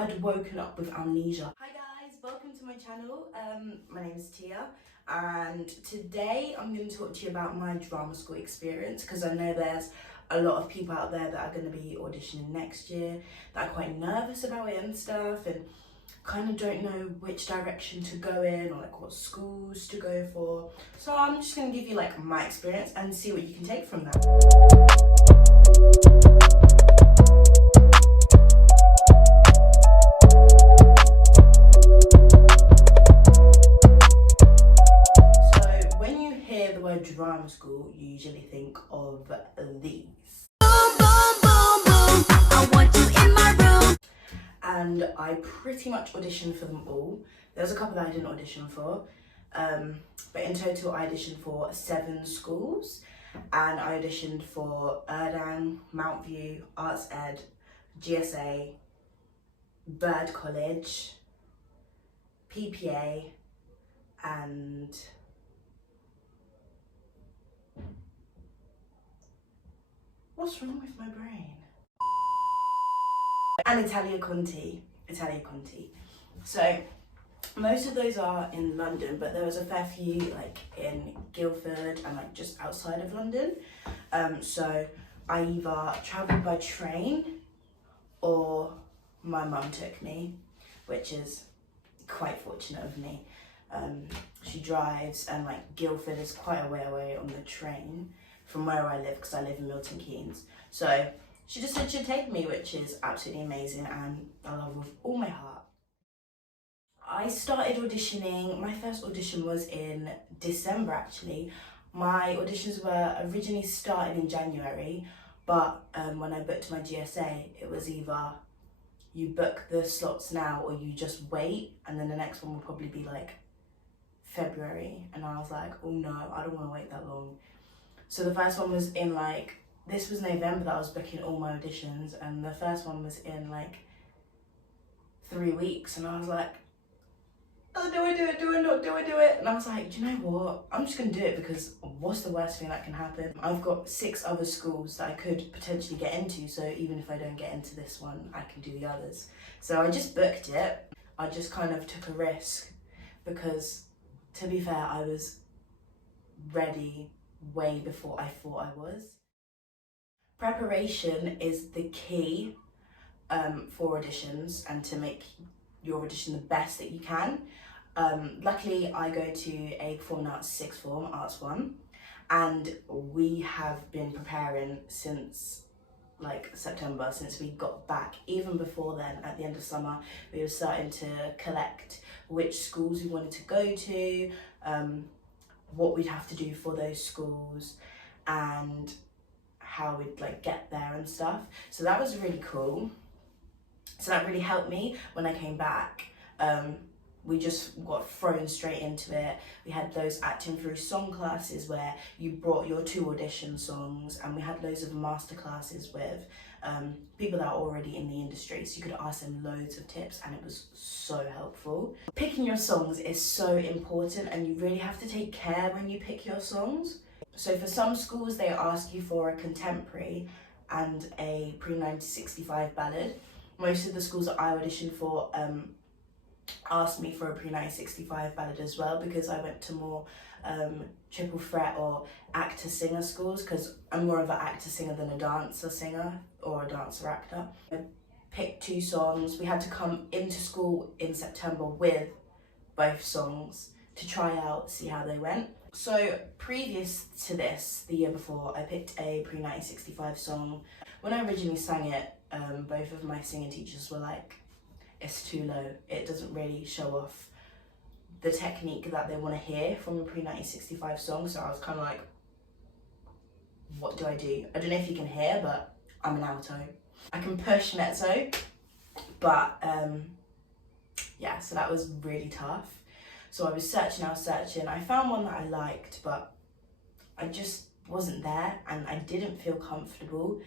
I'd woken up with amnesia. Hi guys, welcome to my channel. My name is Tia, and today I'm going to talk to you about my drama school experience, because I know there's a lot of people out there that are going to be auditioning next year that are quite nervous about it and stuff, and kind of don't know which direction to go in or like what schools to go for. So I'm just going to give you like my experience and see what you can take from that. So when you hear the word drama school, you usually think of these. And I pretty much auditioned for them all. There's a couple that I didn't audition for, but in total I auditioned for 7 schools, and I auditioned for Erdang, Mount View, Arts Ed, GSA, Bird College, PPA, and what's wrong with my brain? And Italia Conti. So most of those are in London, but there was a fair few like in Guildford and like just outside of London. So I either travelled by train or my mum took me, which is quite fortunate of me. She drives, and like Guildford is quite a way away on the train from where I live, because I live in Milton Keynes. So she just said she'd take me, which is absolutely amazing, and I love with all my heart. I started auditioning, my first audition was in December actually. My auditions were originally started in January, but when I booked my GSA, it was either you book the slots now or you just wait, and then the next one will probably be like February. And I was like, oh no, I don't want to wait that long. So the first one was in like, this was November that I was booking all my auditions, and the first one was in like 3 weeks, and I was like, oh, do I do it? And I was like, do you know what? I'm just gonna do it, because what's the worst thing that can happen? I've got 6 other schools that I could potentially get into, so even if I don't get into this one, I can do the others. So I just booked it. I just kind of took a risk, because to be fair, I was ready way before I thought I was. Preparation is the key for auditions, and to make your audition the best that you can. Luckily, I go to a performing arts 6th form, Arts 1, and we have been preparing since like September, since we got back. Even before then, at the end of summer, we were starting to collect which schools we wanted to go to, what we'd have to do for those schools, and how we'd like get there and stuff. So that was really cool. So that really helped me when I came back. We just got thrown straight into it. We had those acting through song classes where you brought your 2 audition songs, and we had loads of master classes with people that are already in the industry, so you could ask them loads of tips, and it was so helpful. Picking your songs is so important, and you really have to take care when you pick your songs. So for some schools, they ask you for a contemporary and a pre-1965 ballad. Most of the schools that I auditioned for asked me for a pre-1965 ballad as well, because I went to more triple threat or actor-singer schools, because I'm more of an actor-singer than a dancer-singer or a dancer-actor. I picked 2 songs. We had to come into school in September with both songs to try out, see how they went. So previous to this, the year before, I picked a pre-1965 song. When I originally sang it, both of my singing teachers were like, it's too low. It doesn't really show off the technique that they want to hear from a pre-1965 song. So I was kind of like, what do I do? I don't know if you can hear, but I'm an alto. I can push mezzo, but yeah, so that was really tough. So I was searching. I found one that I liked, but I just wasn't there, and I didn't feel comfortable.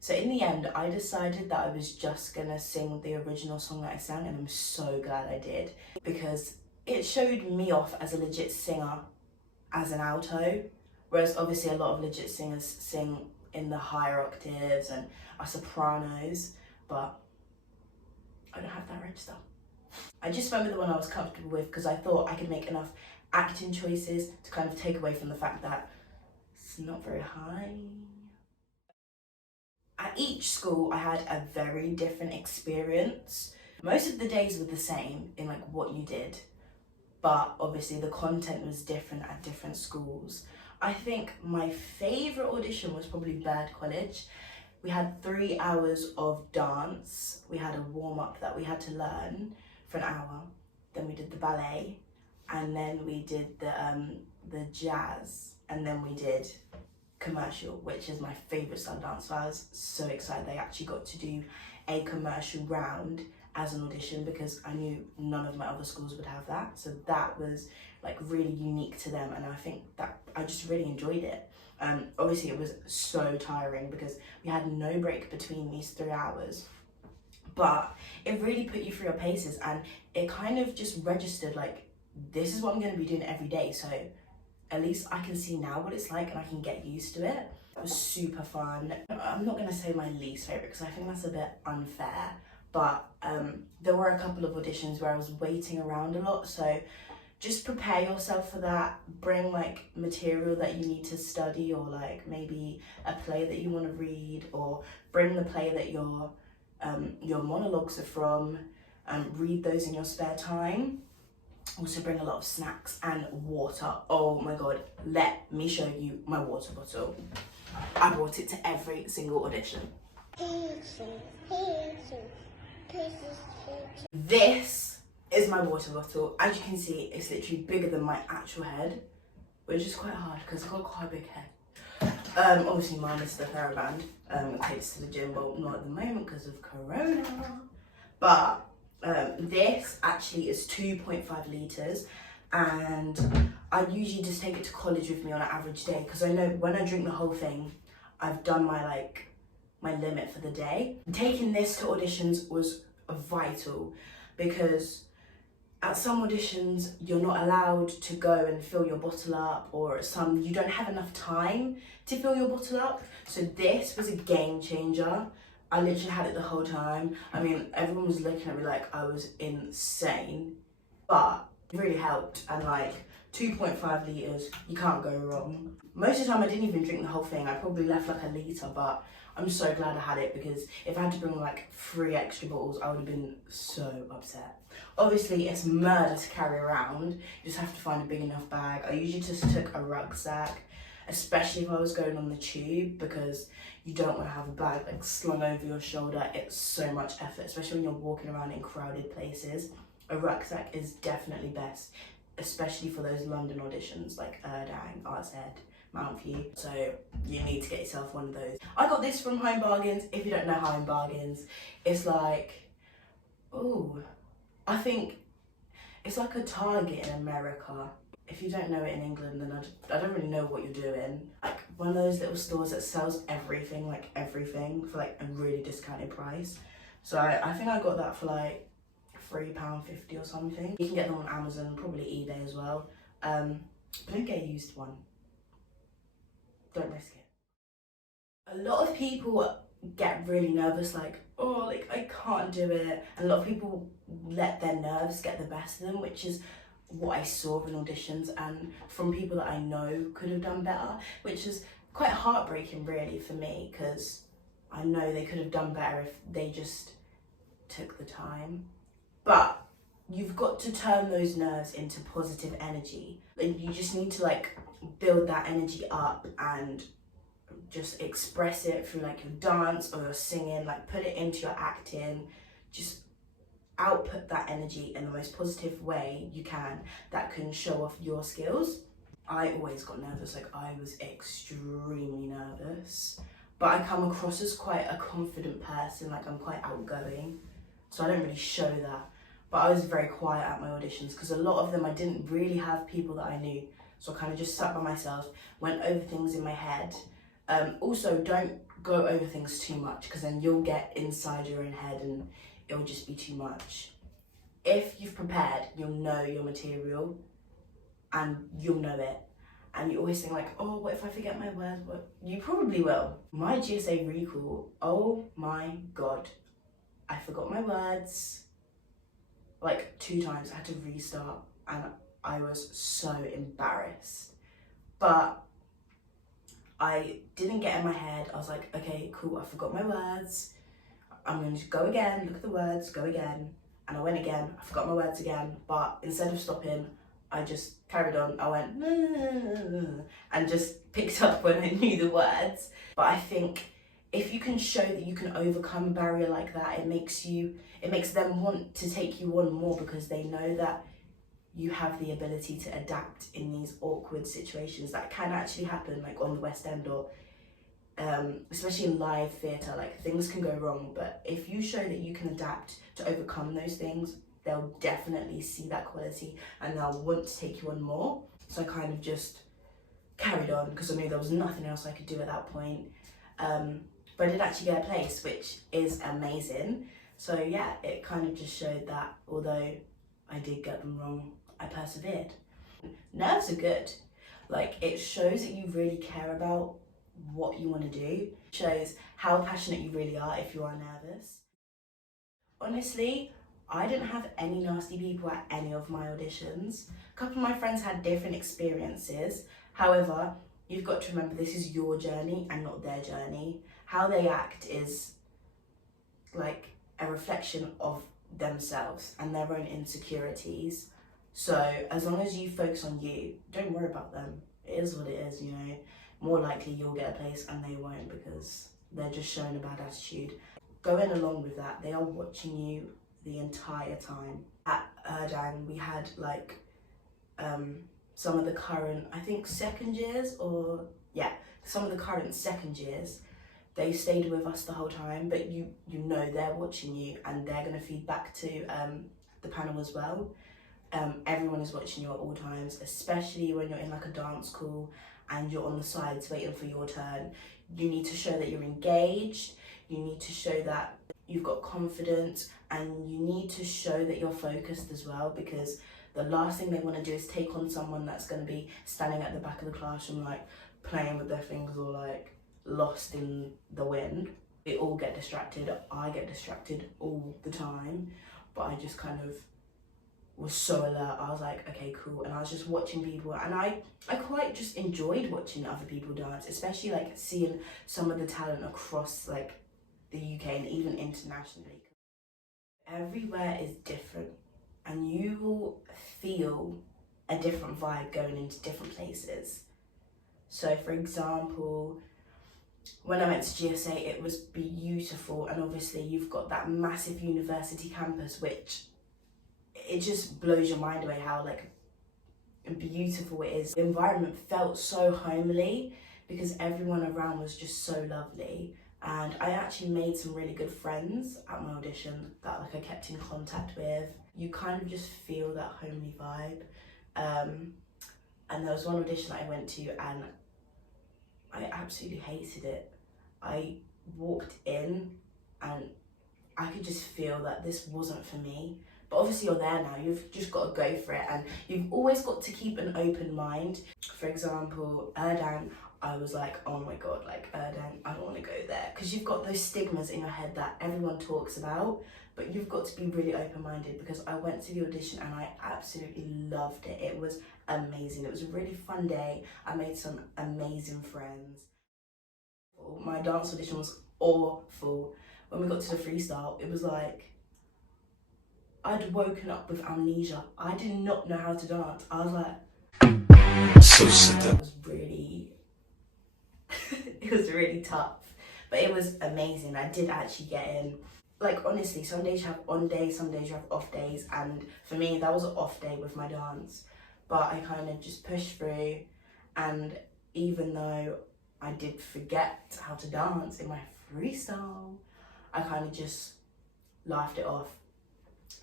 So in the end, I decided that I was just gonna sing the original song that I sang, and I'm so glad I did, because it showed me off as a legit singer as an alto, whereas obviously a lot of legit singers sing in the higher octaves and are sopranos, but I don't have that register. I just went with the one I was comfortable with because I thought I could make enough acting choices to kind of take away from the fact that it's not very high. At each school, I had a very different experience. Most of the days were the same in like what you did, but obviously the content was different at different schools. I think my favourite audition was probably Bird College. We had 3 hours of dance. We had a warm-up that we had to learn for an hour. Then we did the ballet, and then we did the jazz, and then we did commercial, which is my favourite style of dance. So I was so excited they actually got to do a commercial round as an audition because I knew none of my other schools would have that. So that was like really unique to them, and I think that I just really enjoyed it. Obviously it was so tiring because we had no break between these 3 hours, but it really put you through your paces, and it kind of just registered like, this is what I'm going to be doing every day, so at least I can see now what it's like and I can get used to it. It was super fun. I'm not going to say my least favourite because I think that's a bit unfair, but there were a couple of auditions where I was waiting around a lot, so just prepare yourself for that. Bring like material that you need to study, or like maybe a play that you want to read, or bring the play that your monologues are from, read those in your spare time. Also bring a lot of snacks and water. Oh my god, let me show you my water bottle. I brought it to every single audition. This is my water bottle. As you can see, it's literally bigger than my actual head, which is quite hard because I've got quite a big head. Obviously mine is the TheraBand. It takes to the gym, but not at the moment because of Corona. But this actually is 2.5 litres, and I usually just take it to college with me on an average day because I know when I drink the whole thing, I've done my limit for the day. Taking this to auditions was vital because at some auditions you're not allowed to go and fill your bottle up, or at some you don't have enough time to fill your bottle up. So this was a game changer. I literally had it the whole time. I mean, everyone was looking at me like I was insane, but it really helped. And like 2.5 litres, you can't go wrong. Most of the time I didn't even drink the whole thing. I probably left like a litre, but I'm so glad I had it because if I had to bring like 3 extra bottles, I would have been so upset. Obviously, it's murder to carry around. You just have to find a big enough bag. I usually just took a rucksack, especially if I was going on the tube, because you don't want to have a bag like slung over your shoulder. It's so much effort, especially when you're walking around in crowded places. A rucksack is definitely best, especially for those London auditions like Erdang, Arts Ed, Mount View. So you need to get yourself one of those. I got this from Home Bargains. If you don't know Home Bargains, it's like, ooh, I think it's like a Target in America. If you don't know it in England, then I don't really know what you're doing. Like one of those little stores that sells everything, for like a really discounted price. So I think I got that for like £3.50 or something. You can get them on Amazon, probably eBay as well. But don't get a used one. Don't risk it. A lot of people get really nervous, like, oh, like I can't do it. And a lot of people let their nerves get the best of them, which is what I saw in auditions and from people that I know could have done better, which is quite heartbreaking really for me, because I know they could have done better if they just took the time. But you've got to turn those nerves into positive energy. Like, you just need to like build that energy up and just express it through like your dance or your singing, like put it into your acting, just output that energy in the most positive way you can that can show off your skills. I always got nervous, like I was extremely nervous, but I come across as quite a confident person, like I'm quite outgoing, so I don't really show that. But I was very quiet at my auditions because a lot of them I didn't really have people that I knew, so I kind of just sat by myself, went over things in my head. Also, don't go over things too much because then you'll get inside your own head and it'll just be too much. If you've prepared, you'll know your material and you'll know it. And you always think like, oh, what if I forget my words? What? You probably will. My GSA recall, oh my God. I forgot my words like 2 times. I had to restart and I was so embarrassed. But I didn't get in my head. I was like, okay, cool, I forgot my words. I'm going to go again, look at the words, go again. And I went again, I forgot my words again. But instead of stopping, I just carried on. I went, and just picked up when I knew the words. But I think if you can show that you can overcome a barrier like that, it makes them want to take you on more, because they know that you have the ability to adapt in these awkward situations that can actually happen, like on the West End, or especially in live theatre. Like, things can go wrong, but if you show that you can adapt to overcome those things, they'll definitely see that quality and they'll want to take you on more. So I kind of just carried on because I knew there was nothing else I could do at that point. But I did actually get a place, which is amazing. So yeah, it kind of just showed that although I did get them wrong, I persevered. Nerves are good. Like, it shows that you really care about what you want to do. It shows how passionate you really are if you are nervous. Honestly, I didn't have any nasty people at any of my auditions. A couple of my friends had different experiences. However, you've got to remember, this is your journey and not their journey. How they act is like a reflection of themselves and their own insecurities. So as long as you focus on you, don't worry about them. It is what it is, you know. More likely you'll get a place and they won't, because they're just showing a bad attitude. Going along with that, they are watching you the entire time. At Erdang, we had like some of the current, I think second years, some of the current second years, they stayed with us the whole time, but you know they're watching you and they're going to feed back to the panel as well. Everyone is watching you at all times, especially when you're in like a dance call and you're on the sides waiting for your turn. You need to show that you're engaged, you need to show that you've got confidence, and you need to show that you're focused as well, because the last thing they want to do is take on someone that's going to be standing at the back of the classroom like playing with their fingers or like lost in the wind. We all get distracted. I get distracted all the time, but I just kind of was so alert. I was like, okay, cool. And I was just watching people, and I quite just enjoyed watching other people dance, especially like seeing some of the talent across like the UK and even internationally. Everywhere is different and you will feel a different vibe going into different places. So for example, when I went to GSA, it was beautiful, and obviously you've got that massive university campus, which it just blows your mind away how like beautiful it is. The environment felt so homely because everyone around was just so lovely, and I actually made some really good friends at my audition that like I kept in contact with. You kind of just feel that homely vibe. And there was one audition that I went to and I absolutely hated it. I walked in and I could just feel that this wasn't for me. But obviously you're there now, you've just got to go for it, and you've always got to keep an open mind. For example, Erdang, I was like, oh my god, like Erdang, I don't want to go there. Because you've got those stigmas in your head that everyone talks about, but you've got to be really open-minded, because I went to the audition and I absolutely loved it. It was amazing. It was a really fun day. I made some amazing friends. My dance audition was awful. When we got to the freestyle, it was like, I'd woken up with amnesia. I did not know how to dance. I was like, it was really, it was really tough, but it was amazing. I did actually get in. Like, honestly, some days you have on days, some days you have off days, and for me, that was an off day with my dance, but I kind of just pushed through, and even though I did forget how to dance in my freestyle, I kind of just laughed it off.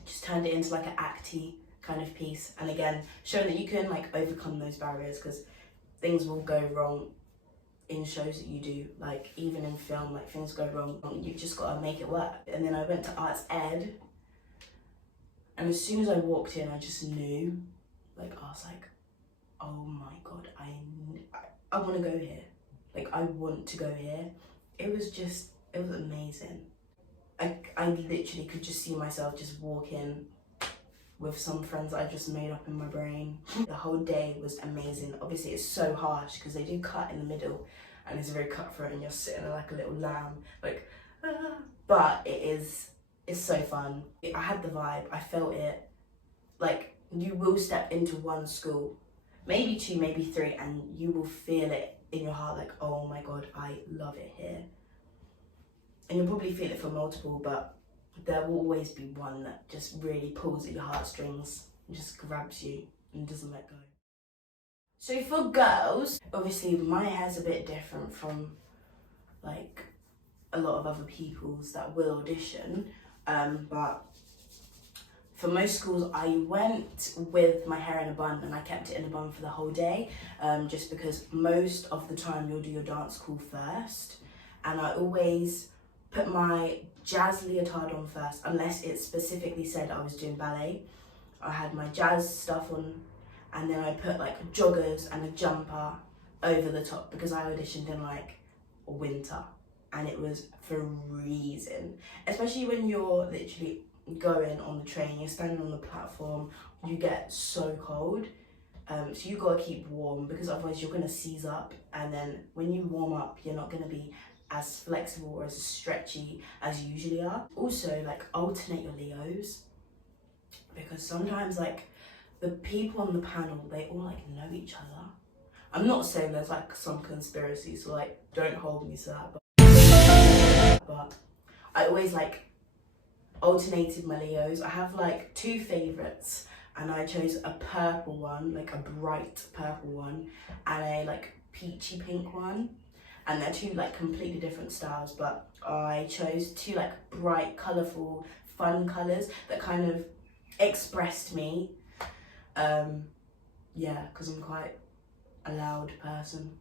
Just turned it into like an acty kind of piece, and again showing that you can like overcome those barriers, because things will go wrong in shows that you do, like even in film, like things go wrong, you've just got to make it work. And then I went to Arts Ed, and as soon as I walked in I just knew, like I was like, oh my god, I want to go here, like I want to go here. It was amazing. I literally could just see myself just walking with some friends I just made up in my brain. The whole day was amazing. Obviously it's so harsh because they do cut in the middle and it's very cutthroat and you're sitting there like a little lamb, like, but it's so fun. I had the vibe, I felt it. Like, you will step into one school, maybe two, maybe three, and you will feel it in your heart like, oh my God, I love it here. And you'll probably feel it for multiple, but there will always be one that just really pulls at your heartstrings and just grabs you and doesn't let go. So for girls, obviously my hair's a bit different from like a lot of other people's that will audition, but for most schools I went with my hair in a bun and I kept it in a bun for the whole day, just because most of the time you'll do your dance call first, and I always put my jazz leotard on first, unless it specifically said I was doing ballet. I had my jazz stuff on, and then I put like joggers and a jumper over the top because I auditioned in like winter and it was freezing, especially when you're literally going on the train, you're standing on the platform, you get so cold. So you gotta keep warm because otherwise you're gonna seize up, and then when you warm up you're not gonna be as flexible or as stretchy as you usually are. Also, like, alternate your Leos, because sometimes like the people on the panel, they all like know each other. I'm not saying there's like some conspiracy, so like don't hold me to that, but I always like alternated my Leos. I have like two favorites, and I chose a purple one, like a bright purple one, and a like peachy pink one. And they're two like completely different styles, but I chose two like bright, colourful, fun colours that kind of expressed me. Yeah, because I'm quite a loud person.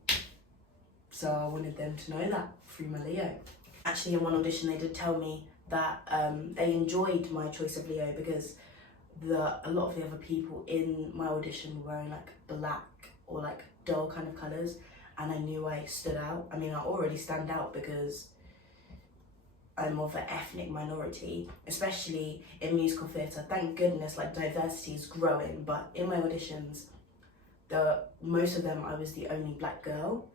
So I wanted them to know that through my Leo. Actually, in one audition they did tell me that they enjoyed my choice of Leo because a lot of the other people in my audition were wearing like black or like dull kind of colours, and I knew I stood out. I mean, I already stand out because I'm of an ethnic minority, especially in musical theatre. Thank goodness, like, diversity is growing, but in my auditions, most of them I was the only black girl.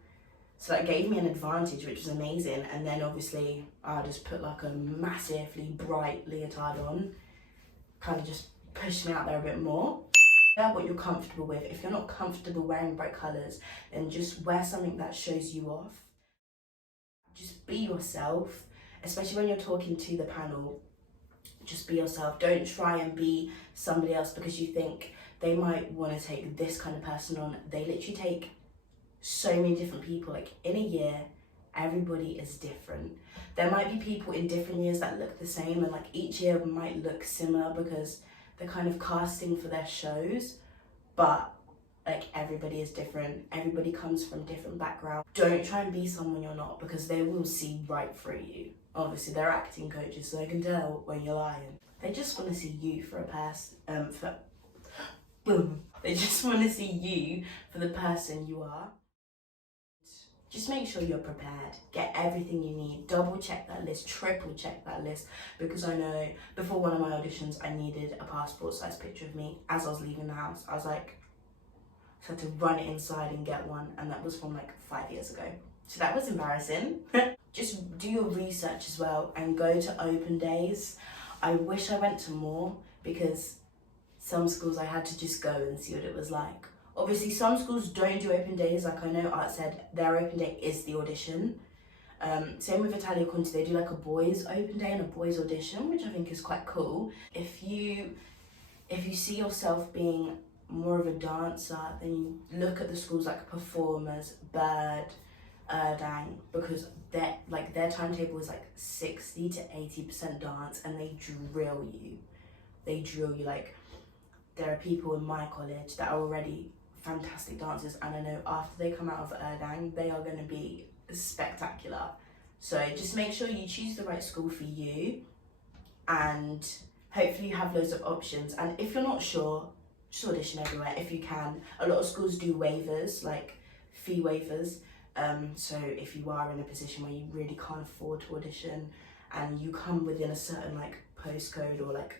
So that gave me an advantage, which was amazing. And then obviously I just put like a massively bright leotard on, kind of just pushed me out there a bit more. Wear what you're comfortable with. If you're not comfortable wearing bright colours, then just wear something that shows you off. Just be yourself, especially when you're talking to the panel. Just be yourself. Don't try and be somebody else because you think they might want to take this kind of person on. They literally take so many different people. Like, in a year, everybody is different. There might be people in different years that look the same, and like each year might look similar because they're kind of casting for their shows, but like everybody is different. Everybody comes from different backgrounds. Don't try and be someone you're not because they will see right through you. Obviously they're acting coaches, so they can tell when you're lying. They just want to see you for a person, they just want to see you for the person you are. Just make sure you're prepared. Get everything you need. Double check that list, triple check that list, because I know before one of my auditions I needed a passport size picture of me as I was leaving the house. I was like, so I had to run it inside and get one, and that was from like 5 years ago. So that was embarrassing. Just do your research as well and go to open days. I wish I went to more because some schools I had to just go and see what it was like. Obviously, some schools don't do open days. Like, I know Art said their open day is the audition. Same with Italia Conti, they do like a boys open day and a boys audition, which I think is quite cool. If you see yourself being more of a dancer, then you look at the schools like Performers, Bird, Erdang, because their timetable is like 60 to 80% dance, and they drill you. Like, there are people in my college that are already fantastic dancers, and I know after they come out of Erdang, they are going to be spectacular. So just make sure you choose the right school for you, and hopefully you have loads of options. And if you're not sure, just audition everywhere if you can. A lot of schools do waivers, like fee waivers. So if you are in a position where you really can't afford to audition and you come within a certain like postcode or like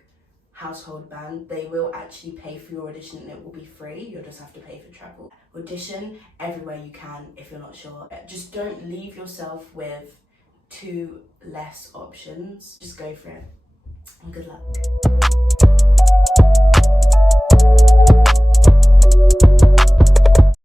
household band, they will actually pay for your audition and it will be free. You'll just have to pay for travel. Audition everywhere you can if you're not sure. Just don't leave yourself with two less options. Just go for it. And good luck.